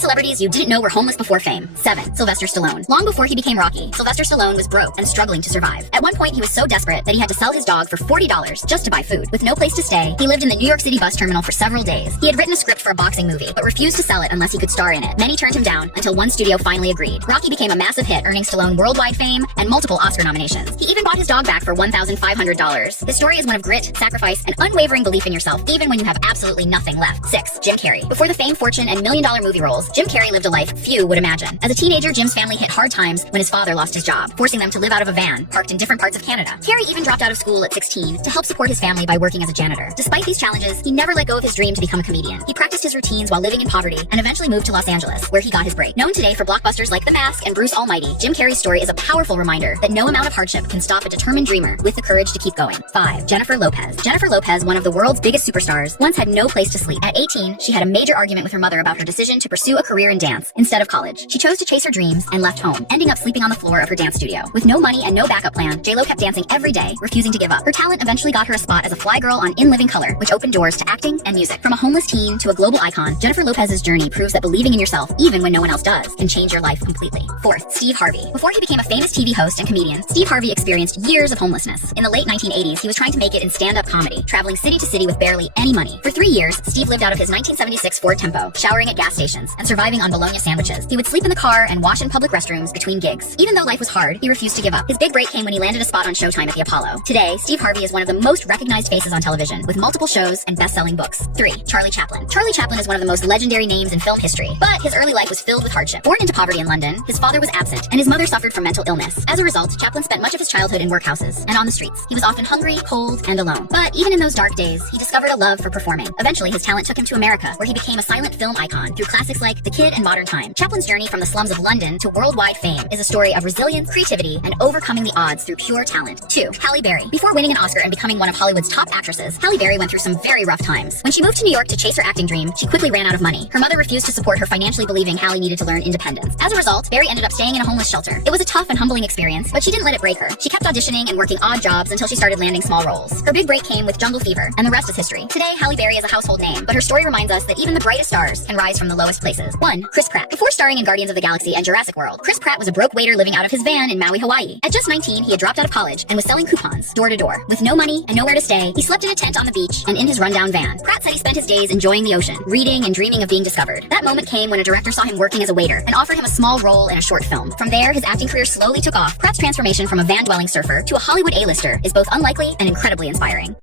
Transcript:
celebrities you didn't know were homeless before fame. 7. Sylvester Stallone. Long before he became Rocky, Sylvester Stallone was broke and struggling to survive. At one point, he was so desperate that he had to sell his dog for $40 just to buy food. With no place to stay, he lived in the New York City bus terminal for several days. He had written a script for a boxing movie, but refused to sell it unless he could star in it. Many turned him down until one studio finally agreed. Rocky became a massive hit, earning Stallone worldwide fame and multiple Oscar nominations. He even bought his dog back for $1,500. His story is one of grit, sacrifice, and unwavering belief in yourself, even when you have absolutely nothing left. 6. Jim Carrey. Before the fame, fortune, and million-dollar movie roles, Jim Carrey lived a life few would imagine. As a teenager, Jim's family hit hard times when his father lost his job, forcing them to live out of a van parked in different parts of Canada. Carrey even dropped out of school at 16 to help support his family by working as a janitor. Despite these challenges, he never let go of his dream to become a comedian. He practiced his routines while living in poverty and eventually moved to Los Angeles, where he got his break. Known today for blockbusters like The Mask and Bruce Almighty, Jim Carrey's story is a powerful reminder that no amount of hardship can stop a determined dreamer with the courage to keep going. 5. Jennifer Lopez. Jennifer Lopez, one of the world's biggest superstars, once had no place to sleep. At 18, she had a major argument with her mother about her decision to pursue a career in dance instead of college. She chose to chase her dreams and left home, ending up sleeping on the floor of her dance studio. With no money and no backup plan, J.Lo kept dancing every day, refusing to give up. Her talent eventually got her a spot as a fly girl on In Living Color, which opened doors to acting and music. From a homeless teen to a global icon, Jennifer Lopez's journey proves that believing in yourself, even when no one else does, can change your life completely. 4th, Steve Harvey. Before he became a famous TV host and comedian, Steve Harvey experienced years of homelessness. In the late 1980s, he was trying to make it in stand-up comedy, traveling city to city with barely any money. For 3 years, Steve lived out of his 1976 Ford Tempo, showering at gas stations and surviving on bologna sandwiches. He would sleep in the car and wash in public restrooms between gigs. Even though life was hard, he refused to give up. His big break came when he landed a spot on Showtime at the Apollo. Today, Steve Harvey is one of the most recognized faces on television, with multiple shows and best-selling books. 3. Charlie Chaplin. Charlie Chaplin is one of the most legendary names in film history, but his early life was filled with hardship. Born into poverty in London, his father was absent, and his mother suffered from mental illness. As a result, Chaplin spent much of his childhood in workhouses and on the streets. He was often hungry, cold, and alone. But even in those dark days, he discovered a love for performing. Eventually, his talent took him to America, where he became a silent film icon through classics like The Kid and Modern Time. Chaplin's journey from the slums of London to worldwide fame is a story of resilience, creativity, and overcoming the odds through pure talent. 2. Halle Berry. Before winning an Oscar and becoming one of Hollywood's top actresses, Halle Berry went through some very rough times. When she moved to New York to chase her acting dream, she quickly ran out of money. Her mother refused to support her financially, believing Halle needed to learn independence. As a result, Berry ended up staying in a homeless shelter. It was a tough and humbling experience, but she didn't let it break her. She kept auditioning and working odd jobs until she started landing small roles. Her big break came with Jungle Fever, and the rest is history. Today, Halle Berry is a household name, but her story reminds us that even the brightest stars can rise from the lowest places. 1. Chris Pratt. Before starring in Guardians of the Galaxy and Jurassic World, Chris Pratt was a broke waiter living out of his van in Maui, Hawaii. At just 19, he had dropped out of college and was selling coupons door to door. With no money and nowhere to stay, he slept in a tent on the beach and in his rundown van. Pratt said he spent his days enjoying the ocean, reading and dreaming of being discovered. That moment came when a director saw him working as a waiter and offered him a small role in a short film. From there, his acting career slowly took off. Pratt's transformation from a van-dwelling surfer to a Hollywood A-lister is both unlikely and incredibly inspiring.